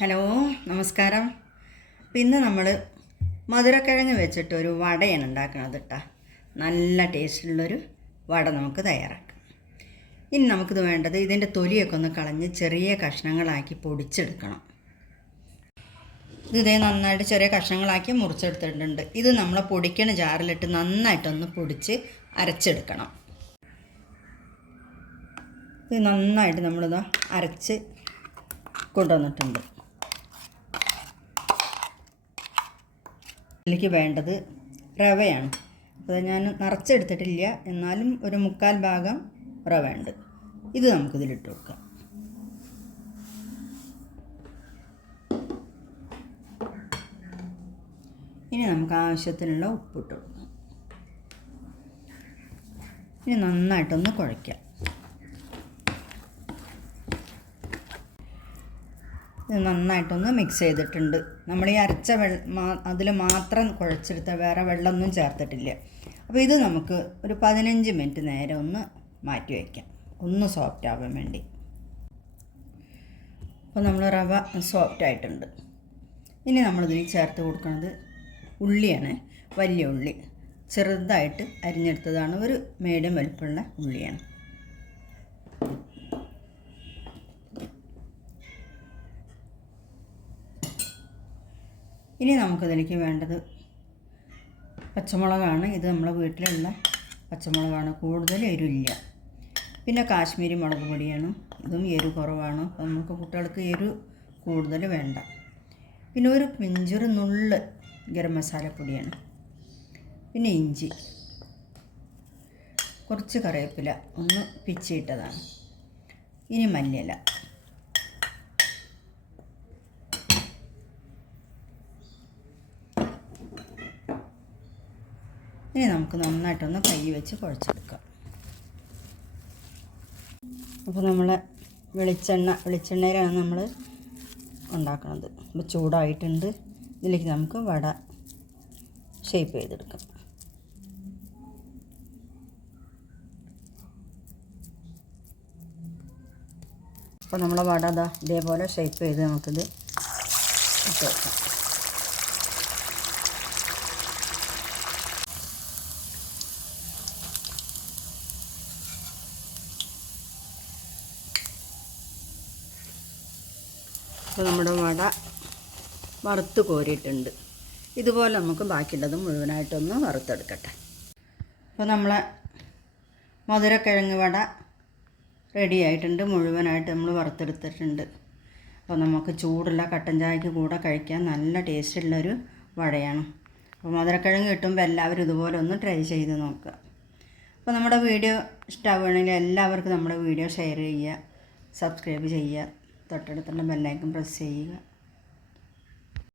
Hello നമസ്കാരം. ഇന്ന് നമ്മൾ മധുരക്കിഴങ്ങ് വെച്ചിട്ട് ഒരു വടയാണ് ഉണ്ടാക്കുന്നത് കേട്ടോ നല്ല ടേസ്റ്റുള്ളൊരു വട നമുക്ക് തയ്യാറാക്കാം. ഇനി നമുക്കിത് വേണ്ടത് ഇതിന്റെ തൊലിയൊക്കെ ഒന്ന് കളഞ്ഞ് ചെറിയ കഷ്ണങ്ങളാക്കി പൊടിച്ചെടുക്കണം. ഇതേ നന്നായിട്ട് ചെറിയ കഷ്ണങ്ങളാക്കി മുറിച്ചെടുത്തിട്ടുണ്ട്. ഇത് നമ്മൾ പൊടിക്കണ ജാറിലിട്ട് നന്നായിട്ടൊന്ന് പൊടിച്ച് അരച്ചെടുക്കണം. ഇത് നന്നായിട്ട് നമ്മളിത് അരച്ച് കൊണ്ടുവന്നിട്ടുണ്ട്. ഇതിലേക്ക് വേണ്ടത് റവയാണ്. അപ്പോൾ ഞാൻ നിറച്ചെടുത്തിട്ടില്ല. എന്നാലും ഒരു മുക്കാൽ ഭാഗം റവ ഉണ്ട് ഇത് നമുക്കിതിലിട്ട് കൊടുക്കാം. ഇനി നമുക്ക് ആവശ്യത്തിനുള്ള ഉപ്പിട്ട് കൊടുക്കാം. ഇനി നന്നായിട്ടൊന്ന് കുഴയ്ക്കാം. ഇത് നന്നായിട്ടൊന്ന് മിക്സ് ചെയ്തിട്ടുണ്ട്. നമ്മൾ ഈ അരച്ച വെള്ളം അതിൽ മാത്രം കുഴച്ചെടുത്ത വേറെ വെള്ളമൊന്നും ചേർത്തിട്ടില്ല. അപ്പോൾ ഇത് നമുക്ക് ഒരു പതിനഞ്ച് മിനിറ്റ് നേരം ഒന്ന് മാറ്റി വയ്ക്കാം ഒന്ന് സോഫ്റ്റ് ആവാൻ വേണ്ടി. അപ്പോൾ നമ്മൾ റവ സോഫ്റ്റ് ആയിട്ടുണ്ട്. ഇനി നമ്മളിതിൽ ചേർത്ത് കൊടുക്കുന്നത് ഉള്ളിയാണ്. വലിയ ഉള്ളി. ചെറുതായിട്ട് അരിഞ്ഞെടുത്തതാണ്. ഒരു മീഡിയം വലുപ്പമുള്ള ഉള്ളിയാണ്. ഇനി നമുക്കിതിലേക്ക് വേണ്ടത് പച്ചമുളകാണ്. ഇത് നമ്മളെ വീട്ടിലുള്ള പച്ചമുളകാണ്. കൂടുതൽ എരിവില്ല. പിന്നെ കാശ്മീരി മുളക് പൊടിയാണ്. ഇതും എരിവ് കുറവാണ്. നമുക്ക് കുട്ടികൾക്ക് എരിവ് കൂടുതൽ വേണ്ട. പിന്നെ ഒരു പിഞ്ചൊരു നുള്ള് ഗരം മസാലപ്പൊടിയാണ് പിന്നെ ഇഞ്ചി. കുറച്ച് കറിവേപ്പില ഒന്ന് പിച്ചിയിട്ടതാണ്. ഇനി മല്ലിയില. ഇനി നമുക്ക് നന്നായിട്ടൊന്ന് കൈ വെച്ച് കുഴച്ചെടുക്കാം. അപ്പോൾ നമ്മൾ വെളിച്ചെണ്ണ വെളിച്ചെണ്ണയിലാണ് നമ്മൾ ഉണ്ടാക്കുന്നത് അപ്പോൾ ചൂടായിട്ടുണ്ട്. ഇതിലേക്ക് നമുക്ക് വട ഷേപ്പ് ചെയ്തെടുക്കാം. അപ്പോൾ നമ്മളെ വട അതാ ഇതേപോലെ ഷേപ്പ് ചെയ്ത് നമുക്കിത് ഇട്ട് വെക്കാം. അപ്പോൾ നമ്മുടെ വട വറുത്ത് കോരിയിട്ടുണ്ട്. ഇതുപോലെ നമുക്ക് ബാക്കിയുള്ളത് മുഴുവനായിട്ടൊന്ന് വറുത്തെടുക്കട്ടെ. അപ്പോൾ നമ്മളെ മധുരക്കിഴങ്ങ് വട റെഡി ആയിട്ടുണ്ട് മുഴുവനായിട്ട് നമ്മൾ വറുത്തെടുത്തിട്ടുണ്ട്. അപ്പോൾ നമുക്ക് ചൂടുള്ള കട്ടൻ ചായക്ക് കൂടെ കഴിക്കാൻ നല്ല ടേസ്റ്റുള്ളൊരു വടയാണ്. അപ്പോൾ മധുരക്കിഴങ്ങ് കിട്ടുമ്പോൾ എല്ലാവരും ഇതുപോലെ ഒന്ന് ട്രൈ ചെയ്ത് നോക്കുക. അപ്പോൾ നമ്മുടെ വീഡിയോ ഇഷ്ടമാവുകയാണെങ്കിൽ എല്ലാവർക്കും നമ്മുടെ വീഡിയോ ഷെയർ ചെയ്യുക സബ്സ്ക്രൈബ് ചെയ്യുക. തൊട്ടടുത്തുള്ള ബെല്ലൈക്കൺ പ്രസ് ചെയ്യുക.